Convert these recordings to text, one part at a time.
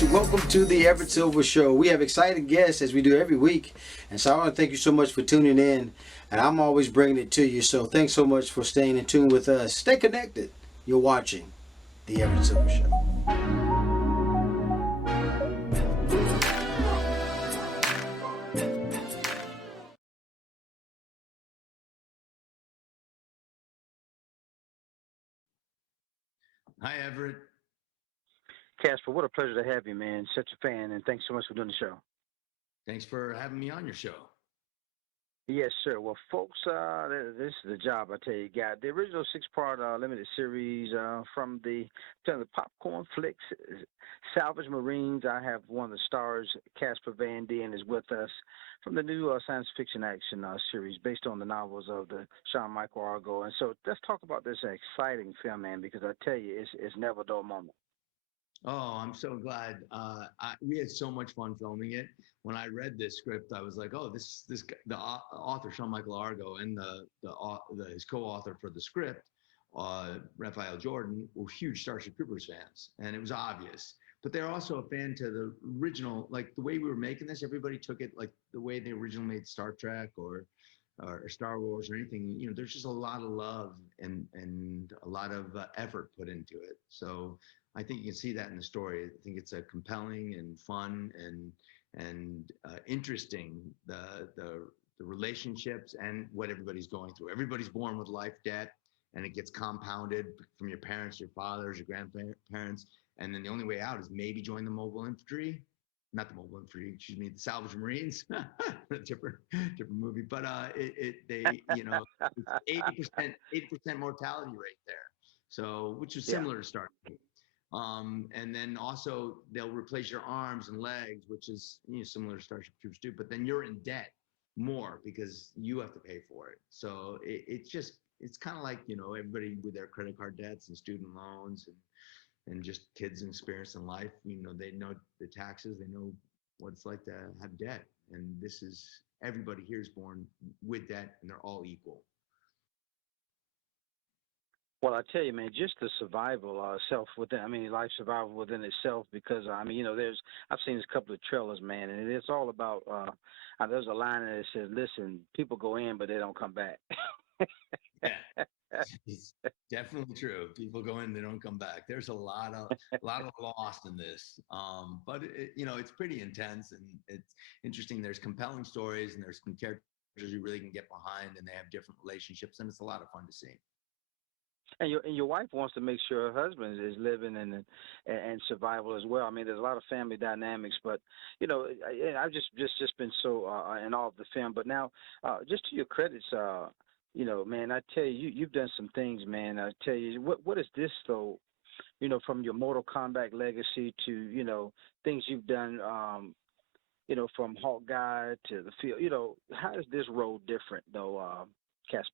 guys, welcome to the Everett Silver Show. We have exciting guests as we do every week, and so I want to thank you so much for tuning in, and I'm always bringing it to you, so thanks so much for staying in tune with us. Stay connected. You're watching the Everett Silver Show. Hi, Everett. Casper, what a pleasure to have you, man. Such a fan, and thanks so much for doing the show. Thanks for having me on your show. Yes, sir. Well, folks, this is the job I tell you, got the original six-part limited series from the popcorn flicks, Salvage Marines. I have one of the stars, Casper Van Dien, is with us from the new science fiction action series based on the novels of the Sean Michael Argo. And so let's talk about this exciting film, man, because I tell you, it's never a dull moment. Oh, I'm so glad. We had so much fun filming it. When I read this script, I was like, "Oh, this guy, the author Sean Michael Argo and his co-author for the script, Raphael Jordan, were huge Starship Troopers fans, and it was obvious. But they're also a fan to the original, like the way we were making this. Everybody took it like the way they originally made Star Trek or Star Wars or anything. You know, there's just a lot of love and a lot of effort put into it. So I think you can see that in the story. I think it's a compelling and fun and interesting the relationships and what everybody's going through. Everybody's born with life debt, and it gets compounded from your parents, your fathers, your grandparents, and then the only way out is maybe join the mobile infantry. Not the mobile infantry, excuse me, the Salvage Marines. different movie, but they 80% mortality rate there. So which is Yeah. similar to Star Trek. And then also they'll replace your arms and legs, which is similar to Starship Troopers too. But then you're in debt more because you have to pay for it. So it's kind of like everybody with their credit card debts and student loans and just kids' experience in life. They know the taxes, they know what it's like to have debt, and this is everybody here is born with debt, and they're all equal. Well, I tell you, man, just the survival self within, I mean, life survival within itself, because, I mean, I've seen this couple of trailers, man, and it's all about, there's a line that says, listen, people go in, but they don't come back. Yeah, it's definitely true. People go in, they don't come back. There's a lot of loss in this, but it's pretty intense and it's interesting. There's compelling stories and there's some characters you really can get behind, and they have different relationships, and it's a lot of fun to see. And your wife wants to make sure her husband is living and survival as well. I mean, there's a lot of family dynamics, but I've just been so in awe of the film. But now, just to your credits, man, I tell you, you've done some things, man. I tell you, what is this though? From your Mortal Kombat legacy to things you've done. From Hawk Guy to the field. How is this role different though, Casper?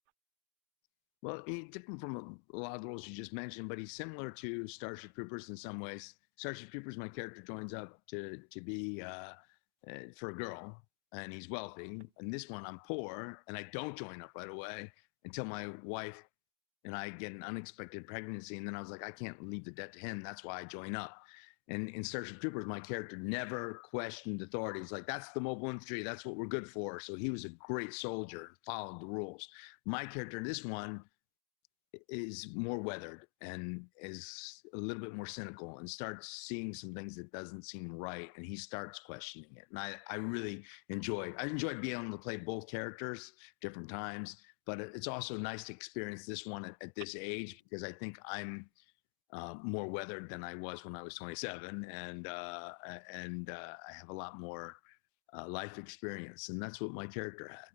Well, he's different from a lot of the roles you just mentioned, but he's similar to Starship Troopers in some ways. Starship Troopers, my character joins up to be for a girl, and he's wealthy. And this one, I'm poor, and I don't join up right away until my wife and I get an unexpected pregnancy. And then I was like, I can't leave the debt to him. That's why I join up. And in Starship Troopers, my character never questioned authorities. Like, that's the mobile infantry. That's what we're good for. So he was a great soldier, followed the rules. My character in this one is more weathered and is a little bit more cynical and starts seeing some things that doesn't seem right, and he starts questioning it. And I really enjoyed being able to play both characters different times, but it's also nice to experience this one at this age, because I think I'm more weathered than I was when I was 27, and I have a lot more life experience, and that's what my character had.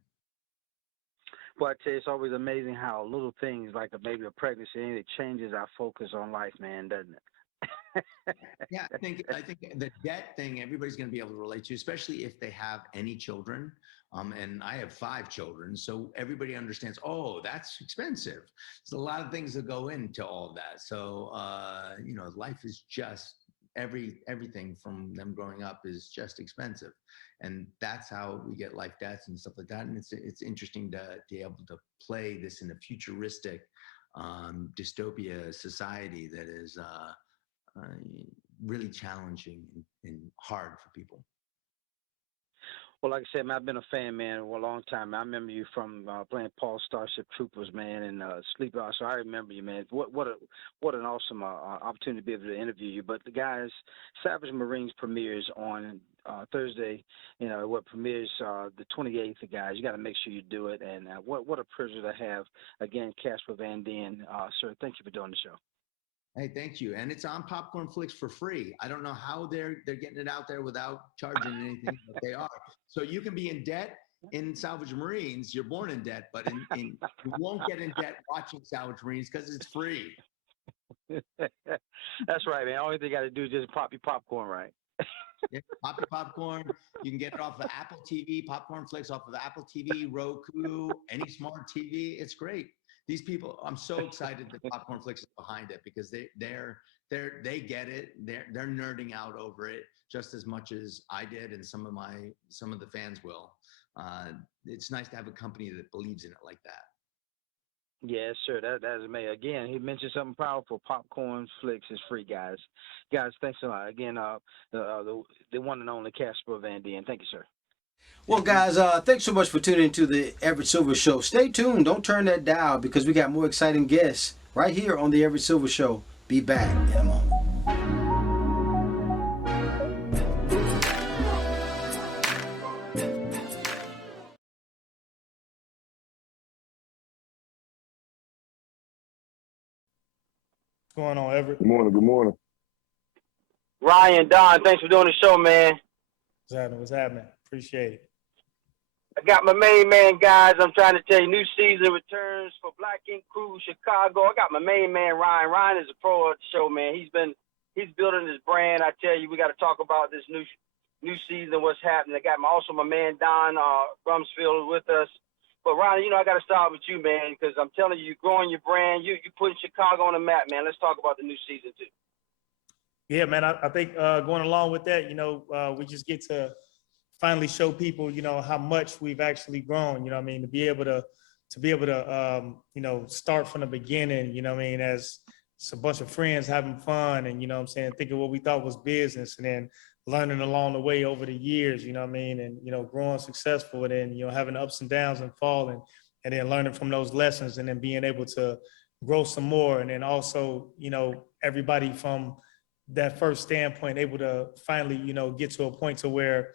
Well, I tell you, it's always amazing how little things like maybe a pregnancy, it changes our focus on life, man, doesn't it? Yeah, I think the debt thing everybody's going to be able to relate to, especially if they have any children. And I have 5 children, so everybody understands. Oh, that's expensive. There's a lot of things that go into all of that. So life is just everything from them growing up is just expensive, and that's how we get life debts and stuff like that. And it's interesting to be able to play this in a futuristic dystopia society that is really challenging and hard for people. Well, like I said, man, I've been a fan, man, for a long time. I remember you from playing Paul Starship Troopers, man, and Sleeper Out. So I remember you, man. What an awesome opportunity to be able to interview you. But the guys, Savage Marines premieres on Thursday. You know what premieres the 28th. Guys, you got to make sure you do it. And what a pleasure to have again, Casper Van Dien, sir. Thank you for doing the show. Hey, thank you. And it's on Popcorn Flicks for free. I don't know how they're getting it out there without charging anything, but they are. So you can be in debt in Salvage Marines. You're born in debt, but you won't get in debt watching Salvage Marines because it's free. That's right, man. All you got to do is just pop your popcorn, right? Yeah, pop your popcorn. You can get it off of Apple TV, Popcorn Flicks off of Apple TV, Roku, any smart TV. It's great. These people, I'm so excited that Popcorn Flicks is behind it because they get it. They're nerding out over it just as much as I did, and some of the fans will. It's nice to have a company that believes in it like that. Yeah, sure. That is amazing. Again, he mentioned something powerful. Popcorn Flicks is free, guys. Guys, thanks a lot. Again, the one and only Casper Van Dien. Thank you, sir. Well, guys, thanks so much for tuning into the Everett Silver Show. Stay tuned. Don't turn that dial because we got more exciting guests right here on the Everett Silver Show. Be back in a moment. What's going on, Everett? Good morning. Good morning. Ryan, Don, thanks for doing the show, man. What's happening? Appreciate it. I got my main man, guys. I'm trying to tell you, new season returns for Black Ink Crew Chicago. I got my main man, Ryan. Ryan is a pro at the show, man. He's building his brand. I tell you, we got to talk about this new season, what's happening. I got also my man, Don Brumfield with us. But, Ryan, I got to start with you, man, because I'm telling you, you're growing your brand. You're putting Chicago on the map, man. Let's talk about the new season, too. Yeah, man, I think going along with that, we just get to finally show people, how much we've actually grown, to be able to start from the beginning, as it's a bunch of friends having fun and, thinking what we thought was business and then learning along the way over the years, and, growing successful and then, having ups and downs and falling and then learning from those lessons and then being able to grow some more. And then also, everybody from that first standpoint, able to finally, get to a point to where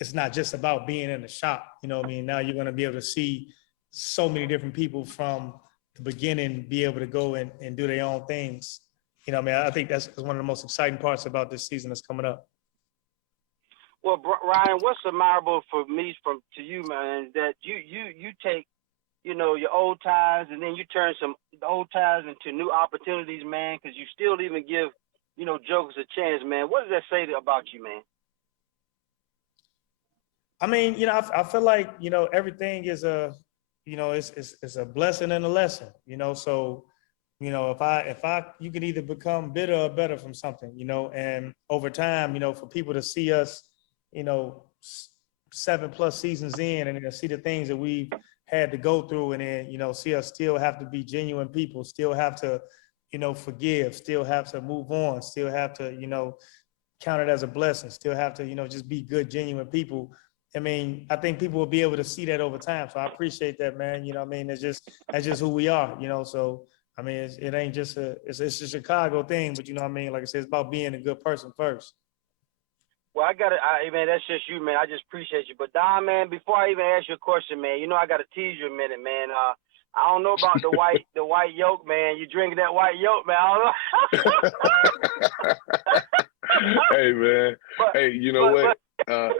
it's not just about being in the shop. Now you're going to be able to see so many different people from the beginning, be able to go and do their own things. I think that's one of the most exciting parts about this season that's coming up. Well, Ryan, what's admirable for me to you, man, is that you take, your old ties and then you turn some old ties into new opportunities, man, because you still even give, jokers a chance, man. What does that say about you, man? I I feel like, everything is it's a blessing and a lesson, so, you can either become bitter or better from something, and over time, for people to see us, 7+ seasons in and then see the things that we've had to go through and then, see us still have to be genuine people, still have to, forgive, still have to move on, still have to, count it as a blessing, still have to, just be good, genuine people. I think people will be able to see that over time. So I appreciate that, man. That's just who we are, so, it ain't just it's a Chicago thing, but like I said, it's about being a good person first. Well, man, that's just you, man. I just appreciate you. But Don, man, before I even ask you a question, man, I got to tease you a minute, man. I don't know about the white yolk, man. You drinking that white yolk, man? I don't know. Hey, man. Hey, you know what? I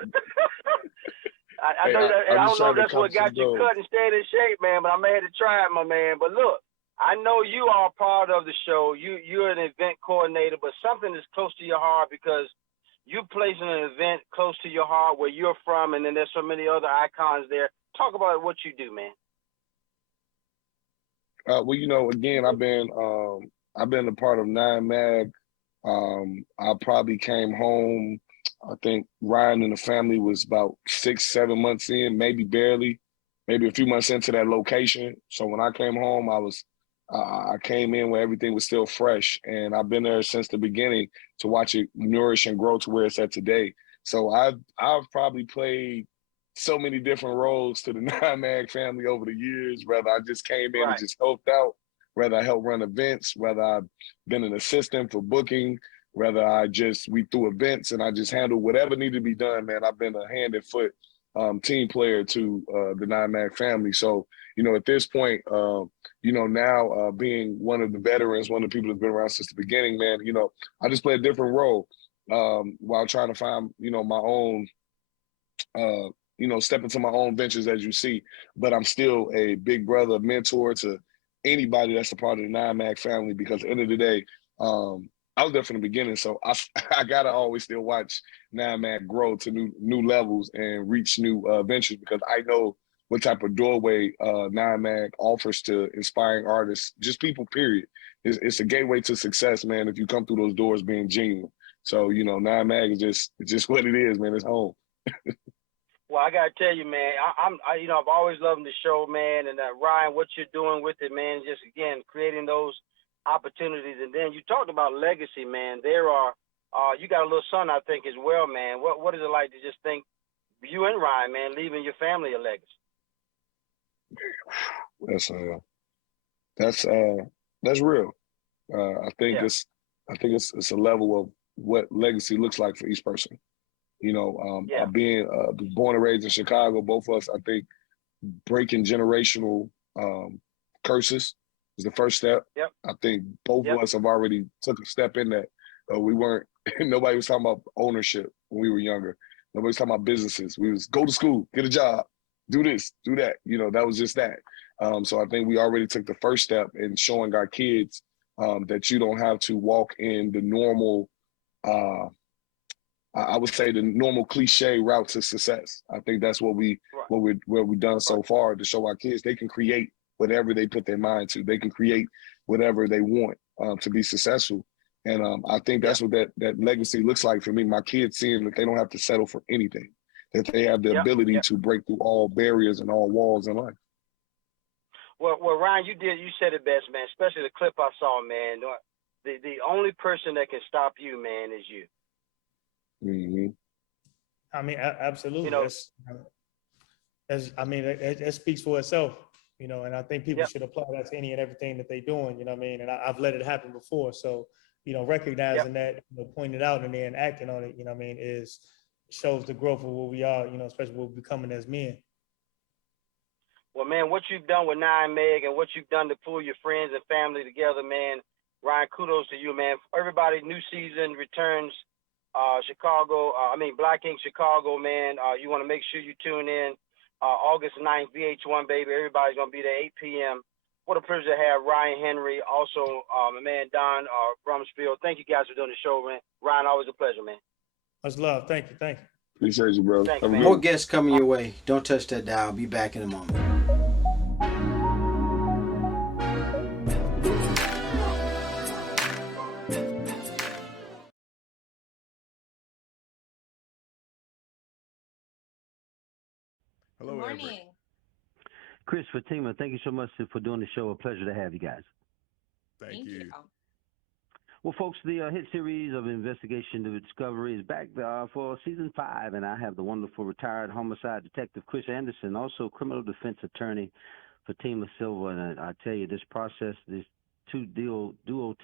know that. I don't know if that's what got you cut and stayed in shape, man. But I may have to try it, my man. But look, I know you are part of the show. You're an event coordinator, but something is close to your heart because you're placing an event close to your heart where you're from, and then there's so many other icons there. Talk about what you do, man. Well, again, I've been a part of 9 Mag. I probably came home. I think Ryan and the family was about 6-7 months in, maybe barely, maybe a few months into that location. So when I came home, I was I came in when everything was still fresh, and I've been there since the beginning to watch it nourish and grow to where it's at today. So I've probably played so many different roles to the Nine Mag family over the years. Whether I just came in and Right. just helped out, whether I helped run events, whether I've been an assistant for booking, whether we threw events and I just handled whatever needed to be done. Man, I've been a hand and foot team player to the Nine Mag family. So at this point, now being one of the veterans, one of the people that's been around since the beginning, man, I just play a different role while trying to find, my own, step into my own ventures as you see. But I'm still a big brother, mentor to anybody that's a part of the Nine Mag family because at the end of the day, I was there from the beginning. So I got to always still watch Nine Mag grow to new levels and reach new ventures because I know what type of doorway Nine Mag offers to inspiring artists, just people, period. It's a gateway to success, man, if you come through those doors being genuine. So, Nine Mag is just what it is, man. It's home. Well, I gotta tell you, man, I've always loved the show, man, and Ryan, what you're doing with it, man, just again creating those opportunities, and then you talked about legacy, man. You got a little son, I think, as well, man. What is it like to just think you and Ryan, man, leaving your family a legacy? That's real. I think Yeah. it's a level of what legacy looks like for each person. Yeah. Being born and raised in Chicago, both of us, I think, breaking generational curses is the first step. Yep. I think both of us have already took a step in that. We weren't. Nobody was talking about ownership when we were younger. Nobody was talking about businesses. We was go to school, get a job, do this, do that. That was just that. So I think we already took the first step in showing our kids that you don't have to walk in the normal. I would say the normal cliche route to success. I think that's what we've done so far to show our kids they can create whatever they put their mind to. They can create whatever they want to be successful. And I think that's what that legacy looks like for me. My kids seeing that they don't have to settle for anything, that they have the ability to break through all barriers and all walls in life. Well, Ryan, you said it best, man. Especially the clip I saw, man. The only person that can stop you, man, is you. Mm-hmm. I mean, absolutely. It speaks for itself, and I think people should apply that to any and everything that they're doing, and I've let it happen before. So, recognizing that, pointing it out and then acting on it, shows the growth of where we are, especially what we're becoming as men. Well, man, what you've done with Nine Meg and what you've done to pull your friends and family together, man, Ryan, kudos to you, man. Everybody, new season returns. Black Ink Chicago, man. You want to make sure you tune in. August 9th, VH1, baby. Everybody's going to be there 8 p.m. What a privilege to have Ryan Henry, also my man Don Brumfield. Thank you guys for doing the show, man. Ryan, always a pleasure, man. Much love. Thank you. Appreciate you, brother. Thanks, man. More guests coming your way. Don't touch that dial. Be back in a moment. Hello, Good morning. Everett. Chris, Fatima, thank you so much for doing the show. A pleasure to have you guys. Thank you. Well, folks, the hit series of Investigation to Discovery is back for season 5, and I have the wonderful retired homicide detective Chris Anderson, also criminal defense attorney Fatima Silva. And I tell you, this process, this duo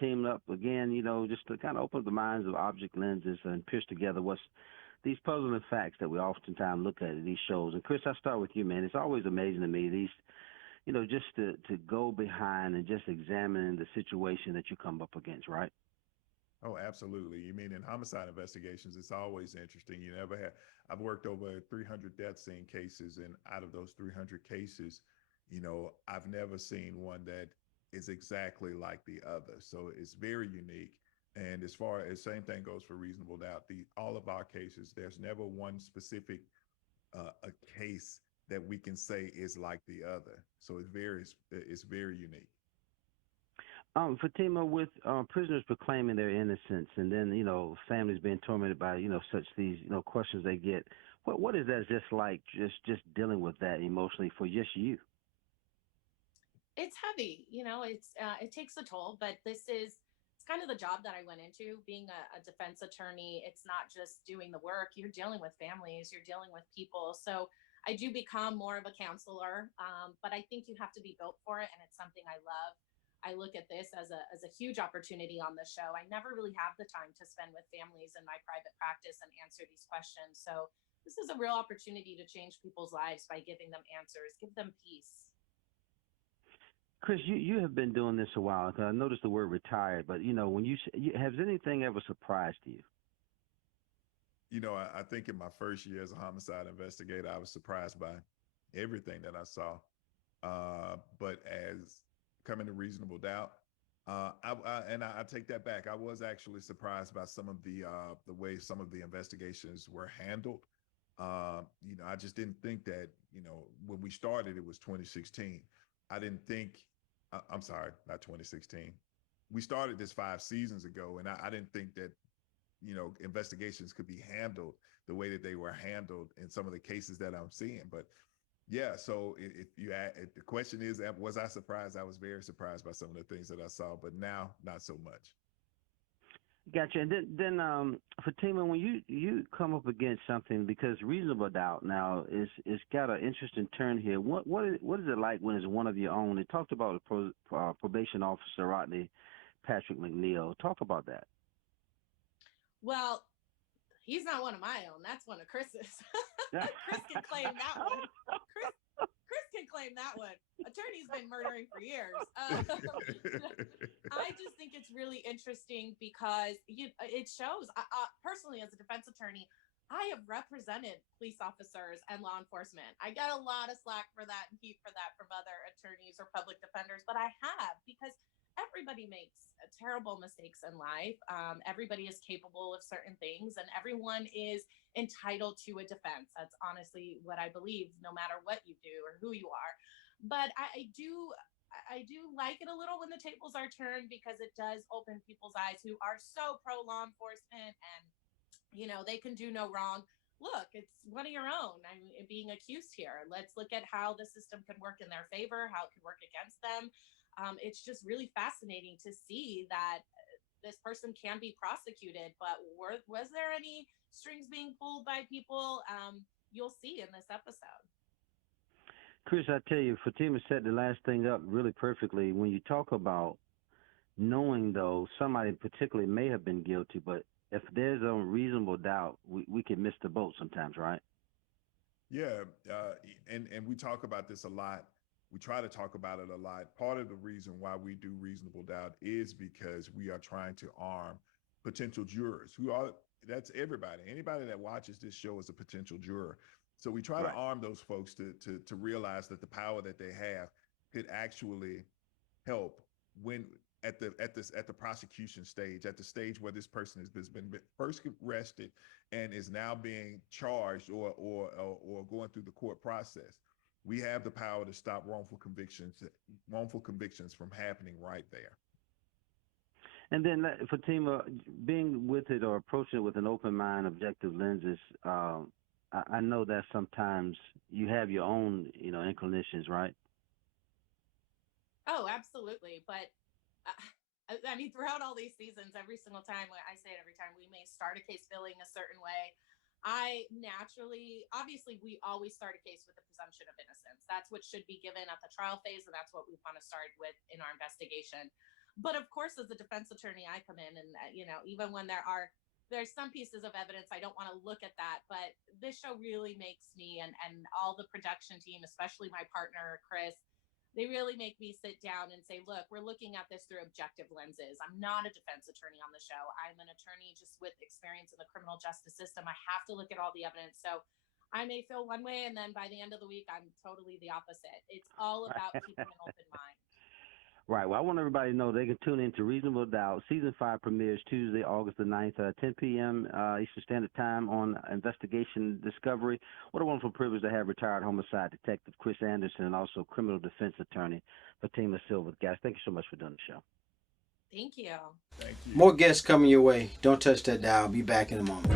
teamed up again, just to kind of open up the minds of object lenses and pierce together what's these puzzling facts that we oftentimes look at in these shows. And Chris, I'll start with you, man. It's always amazing to me, these, just to go behind and just examine the situation that you come up against, right? Oh, absolutely. You mean in homicide investigations, it's always interesting. I've worked over 300 death scene cases, and out of those 300 cases, I've never seen one that is exactly like the other. So it's very unique. And as far as same thing goes for reasonable doubt, all of our cases, there's never one specific a case that we can say is like the other. So it's very unique. Fatima, with prisoners proclaiming their innocence, and then families being tormented by such these questions they get, what is that just like? Just dealing with that emotionally for just you? it's heavy. It takes a toll, but it's kind of the job that I went into, being a defense attorney. It's not just doing the work. You're dealing with families, you're dealing with people. So I do become more of a counselor, but I think you have to be built for it, and it's something I love. I look at this as a huge opportunity on the show. I never really have the time to spend with families in my private practice and answer these questions. So this is a real opportunity to change people's lives by giving them answers, give them peace. Chris, you have been doing this a while. I noticed the word retired, but has anything ever surprised you? I think in my first year as a homicide investigator, I was surprised by everything that I saw. But as coming to reasonable doubt, I take that back. I was actually surprised by some of the way some of the investigations were handled. I just didn't think that, when we started, it was 2016. I didn't think, I'm sorry, not 2016. We started this 5 seasons ago, and I didn't think that, investigations could be handled the way that they were handled in some of the cases that I'm seeing. But yeah, so if the question is, was I surprised? I was very surprised by some of the things that I saw, but now not so much. Gotcha. And then Fatima, when you come up against something, because reasonable doubt now is got an interesting turn here. What is it like when it's one of your own? They talked about the probation officer Rodney Patrick McNeil. Talk about that. Well, he's not one of my own. That's one of Chris's. Chris can claim that one. Chris can claim that one. Attorney's been murdering for years. I just think it's really interesting because it shows. Personally, as a defense attorney, I have represented police officers and law enforcement. I get a lot of slack for that and heat for that from other attorneys or public defenders, but I have, because everybody makes terrible mistakes in life. Everybody is capable of certain things, and everyone is entitled to a defense. That's honestly what I believe, no matter what you do or who you are. But I do like it a little when the tables are turned, because it does open people's eyes who are so pro law enforcement and they can do no wrong. Look, it's one of your own. I'm being accused here. Let's look at how the system can work in their favor, how it can work against them. It's just really fascinating to see that this person can be prosecuted, but was there any strings being pulled by people? You'll see in this episode. Chris, I tell you, Fatima set the last thing up really perfectly. When you talk about knowing, though, somebody particularly may have been guilty, but if there's a reasonable doubt, we can miss the boat sometimes, right? Yeah, and we talk about this a lot. We try to talk about it a lot. Part of the reason why we do reasonable doubt is because we are trying to arm potential jurors that's everybody. Anybody that watches this show is a potential juror. So we try to arm those folks to realize that the power that they have could actually help when at the prosecution stage, at the stage where this person has been first arrested and is now being charged or going through the court process. We have the power to stop wrongful convictions from happening right there. And then, Fatima, being with it or approaching it with an open mind, objective lenses, I know that sometimes you have your own, inclinations, right? Oh, absolutely. But I mean, throughout all these seasons, every single time, I say it every time, we may start a case feeling a certain way. I naturally, obviously, we always start a case with the presumption of innocence. That's what should be given at the trial phase, and that's what we want to start with in our investigation. But of course, as a defense attorney, I come in and, even when there's some pieces of evidence, I don't want to look at that. But this show really makes me and all the production team, especially my partner, Chris, they really make me sit down and say, look, we're looking at this through objective lenses. I'm not a defense attorney on the show. I'm an attorney just with experience in the criminal justice system. I have to look at all the evidence. So I may feel one way, and then by the end of the week, I'm totally the opposite. It's all about keeping an open mind. Right. Well, I want everybody to know they can tune in to Reasonable Doubt. Season 5 premieres Tuesday, August the 9th, 10 p.m. Eastern Standard Time on Investigation Discovery. What a wonderful privilege to have retired homicide detective Chris Anderson and also criminal defense attorney Fatima Silva. Guys, thank you so much for doing the show. Thank you. Thank you. More guests coming your way. Don't touch that dial. I'll be back in a moment.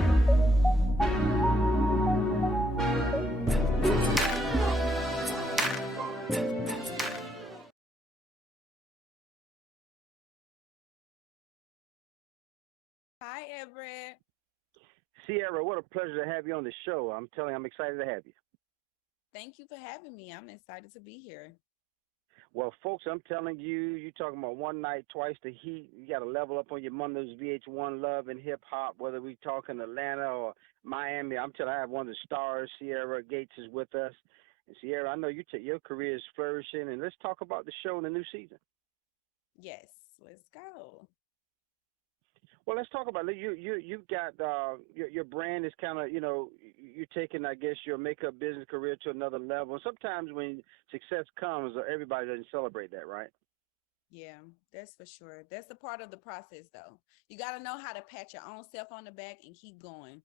Hi, Everett. Sierra, what a pleasure to have you on the show. I'm telling you, I'm excited to have you. Thank you for having me. I'm excited to be here. Well, folks, I'm telling you, you talking about one night, twice the heat. You got to level up on your Mondays, VH1 Love and Hip Hop, whether we talking Atlanta or Miami. I'm telling you, I have one of the stars, Sierra Gates, is with us. And Sierra, I know your career is flourishing, and let's talk about the show in the new season. Yes, let's go. Well, let's talk about it. You've got your brand is kind of, you're taking, I guess, your makeup business career to another level. And sometimes when success comes, everybody doesn't celebrate that, right? Yeah, that's for sure. That's a part of the process, though. You got to know how to pat your own self on the back and keep going.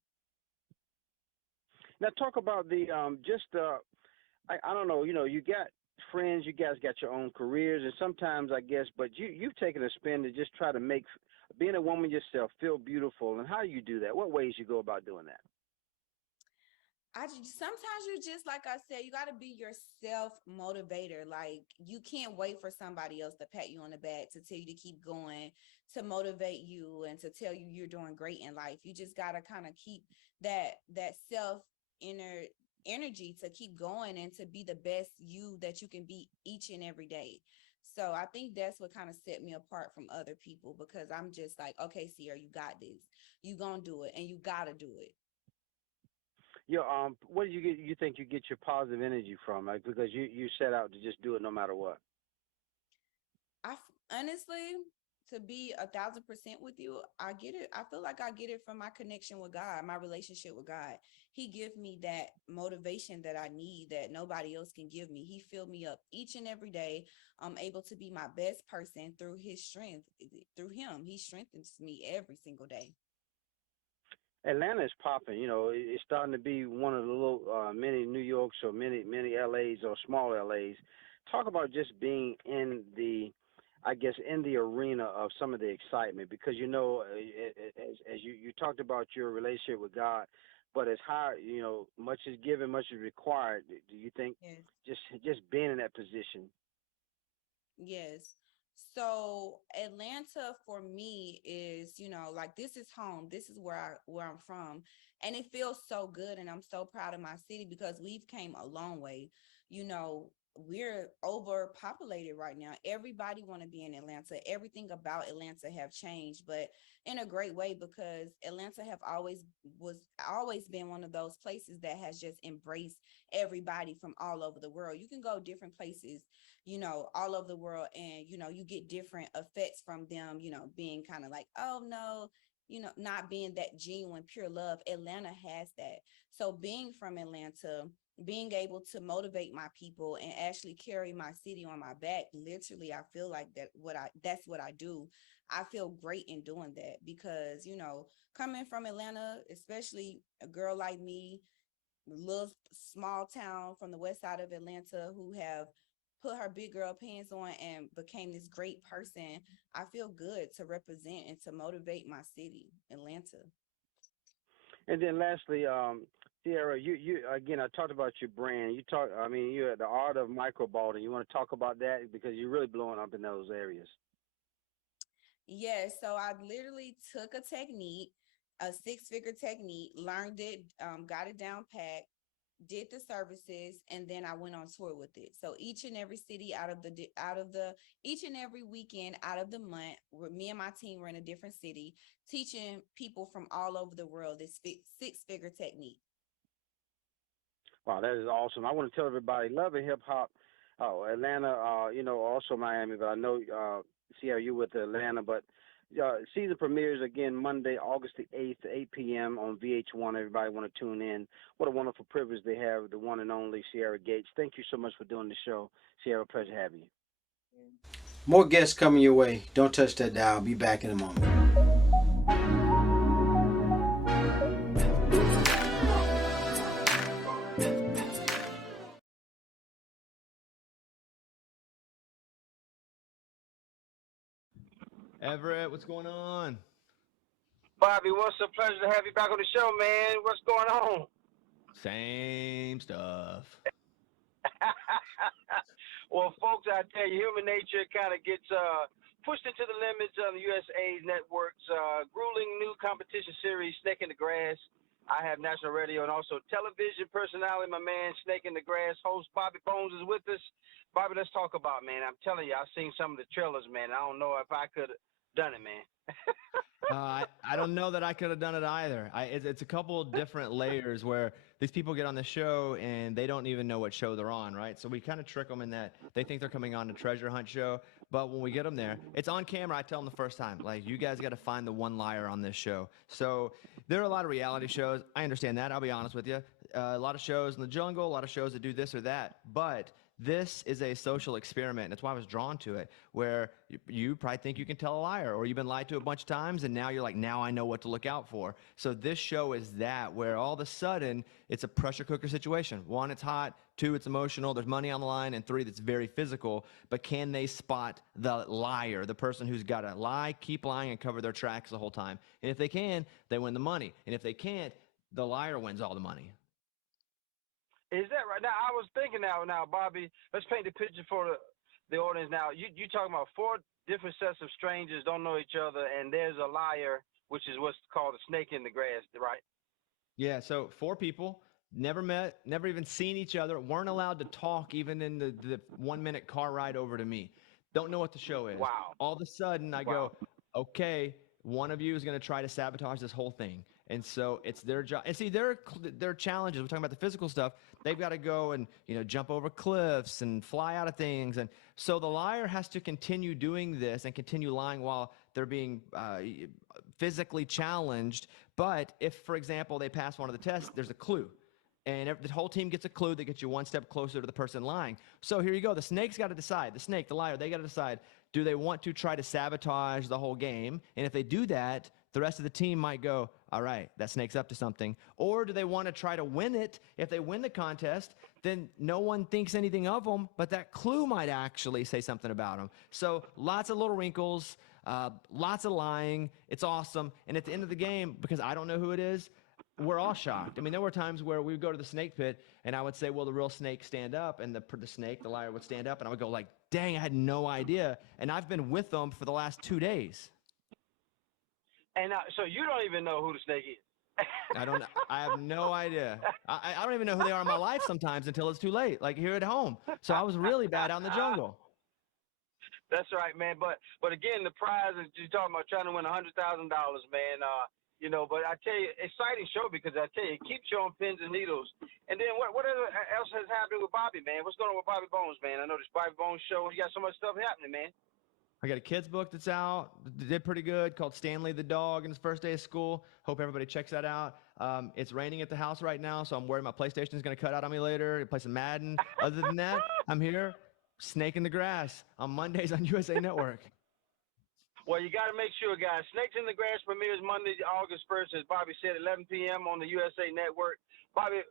Now talk about the I don't know, you got friends, you guys got your own careers, and sometimes I guess, but you've taken a spin to just try to make being a woman yourself feel beautiful. And how do you do that? What ways you go about doing that? Sometimes you just, like I said, you got to be your self motivator. Like, you can't wait for somebody else to pat you on the back, to tell you to keep going, to motivate you, and to tell you you're doing great in life. You just got to kind of keep that self inner energy to keep going and to be the best you that you can be each and every day. So I think that's what kind of set me apart from other people, because I'm just like, okay, Sierra, you got this. You gonna do it, and you gotta do it. What do you get? You think you get your positive energy from? Like, because you set out to just do it no matter what. Honestly, to be 1,000% with you, I get it. I feel like I get it from my connection with God, my relationship with God. He gives me that motivation that I need that nobody else can give me. He filled me up each and every day. I'm able to be my best person through his strength. Through him, he strengthens me every single day. Atlanta is popping. It's starting to be one of the little many New Yorks or many LAs or small LAs. Talk about just being in the, I guess, in the arena of some of the excitement, because as you talked about your relationship with God, but as hard, much is given, much is required. Do you think Yes. just being in that position? Yes. So Atlanta for me is, like, this is home. This is where I'm from. And it feels so good. And I'm so proud of my city because we've came a long way. You know, we're overpopulated right now. Everybody want to be in Atlanta. Everything about Atlanta have changed, but in a great way, because Atlanta have always been one of those places that has just embraced everybody from all over the world. You can go different places, all over the world. And, you get different effects from them, being kind of like, oh no, not being that genuine, pure love. Atlanta has that. So being from Atlanta, being able to motivate my people and actually carry my city on my back, literally, I feel like that's what I do. I feel great in doing that because, coming from Atlanta, especially a girl like me, little small town from the west side of Atlanta, who have put her big girl pants on and became this great person. I feel good to represent and to motivate my city, Atlanta. And then lastly, Sierra, you again, I talked about your brand. You're at the art of microbalding. You want to talk about that because you're really blowing up in those areas. Yeah, so I literally took a technique, a six-figure technique, learned it, got it down pat, did the services, and then I went on tour with it. So each and every city each and every weekend out of the month, where me and my team were in a different city, teaching people from all over the world this six-figure technique. Wow, that is awesome. I want to tell everybody, love and hip hop. Oh, Atlanta, also Miami, but I know Sierra, you with Atlanta, but season premieres again Monday, August the 8th, 8 p.m. on VH1. Everybody want to tune in. What a wonderful privilege they have, the one and only Sierra Gates. Thank you so much for doing the show. Sierra, pleasure having you. More guests coming your way. Don't touch that dial. Be back in a moment. Everett, what's going on? Bobby, what's a pleasure to have you back on the show, man. What's going on? Same stuff. Well, folks, I tell you, human nature kind of gets pushed into the limits on the USA Network's grueling new competition series, Snake in the Grass. I have national radio and also television personality. My man, Snake in the Grass host Bobby Bones is with us. Bobby, let's talk about, man. I'm telling you, I've seen some of the trailers, man. I don't know if I could have done it, man. I don't know that I could have done it either. It's a couple of different layers where these people get on the show and they don't even know what show they're on, right? So we kind of trick them in that they think they're coming on a treasure hunt show. But when we get them there, it's on camera. I tell them the first time, like, you guys got to find the one liar on this show. So there are a lot of reality shows. I understand that. I'll be honest with you. A lot of shows in the jungle, a lot of shows that do this or that. But this is a social experiment. That's why I was drawn to it, where you probably think you can tell a liar, or you've been lied to a bunch of times, and now you're like, now I know what to look out for. So this show is that, where all of a sudden it's a pressure cooker situation. 1, it's hot. 2, it's emotional. There's money on the line. And 3, that's very physical. But can they spot the liar, the person who's got to lie, keep lying, and cover their tracks the whole time? And if they can, they win the money. And if they can't, the liar wins all the money. Is that right? Now, I was thinking now, Bobby, let's paint the picture for the audience now. You talking about 4 different sets of strangers, don't know each other, and there's a liar, which is what's called a snake in the grass, right? Yeah, so 4 people, never met, never even seen each other, weren't allowed to talk even in the 1-minute car ride over to me. Don't know what the show is. Wow. All of a sudden, I go, okay, one of you is going to try to sabotage this whole thing. And so it's their job. And see, their challenges, we're talking about the physical stuff, they've got to go and, jump over cliffs and fly out of things. And so the liar has to continue doing this and continue lying while they're being physically challenged. But if, for example, they pass one of the tests, there's a clue. And the whole team gets a clue that gets you one step closer to the person lying. So here you go. The snake's got to decide. The snake, the liar, they got to decide, do they want to try to sabotage the whole game? And if they do that, the rest of the team might go, all right, that snake's up to something. Or do they want to try to win it? If they win the contest, then no one thinks anything of them, but that clue might actually say something about them. So lots of little wrinkles, lots of lying. It's awesome. And at the end of the game, because I don't know who it is, we're all shocked. I mean, there were times where we would go to the snake pit and I would say, will the real snake stand up? And the snake, the liar, would stand up. And I would go like, dang, I had no idea. And I've been with them for the last 2 days. And so you don't even know who the snake is. I have no idea. I don't even know who they are in my life sometimes until it's too late, like here at home. So I was really bad out in the jungle. That's right, man. But again, the prize is you're talking about trying to win $100,000, man. But I tell you, exciting show because I tell you, it keeps you on pins and needles. And then what else has happened with Bobby, man? What's going on with Bobby Bones, man? I know this Bobby Bones show. You got so much stuff happening, man. I got a kid's book that's out, did pretty good, called Stanley the Dog in his first day of school. Hope everybody checks that out. It's raining at the house right now, so I'm worried my PlayStation is going to cut out on me later. Play some Madden. Other than that, I'm here, Snake in the Grass on Mondays on USA Network. Well, you got to make sure, guys. Snakes in the Grass premieres Monday, August 1st, as Bobby said, 11 p.m. on the USA Network. Bobby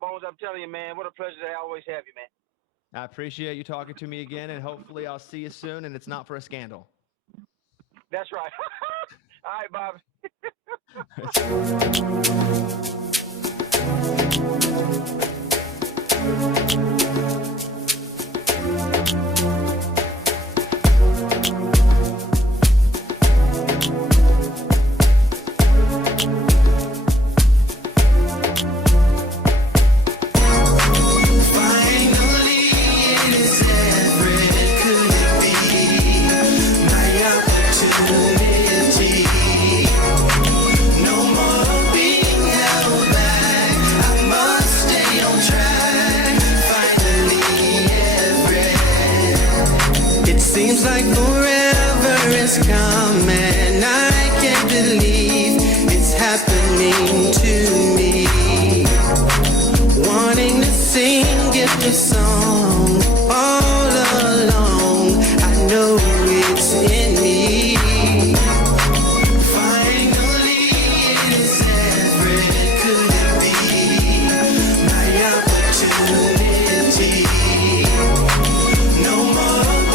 Bones, I'm telling you, man, what a pleasure to always have you, man. I appreciate you talking to me again, and hopefully I'll see you soon, and it's not for a scandal. That's right. All right, Bobby. Seems like forever is coming. I can't believe it's happening to me. Wanting to sing, get the song.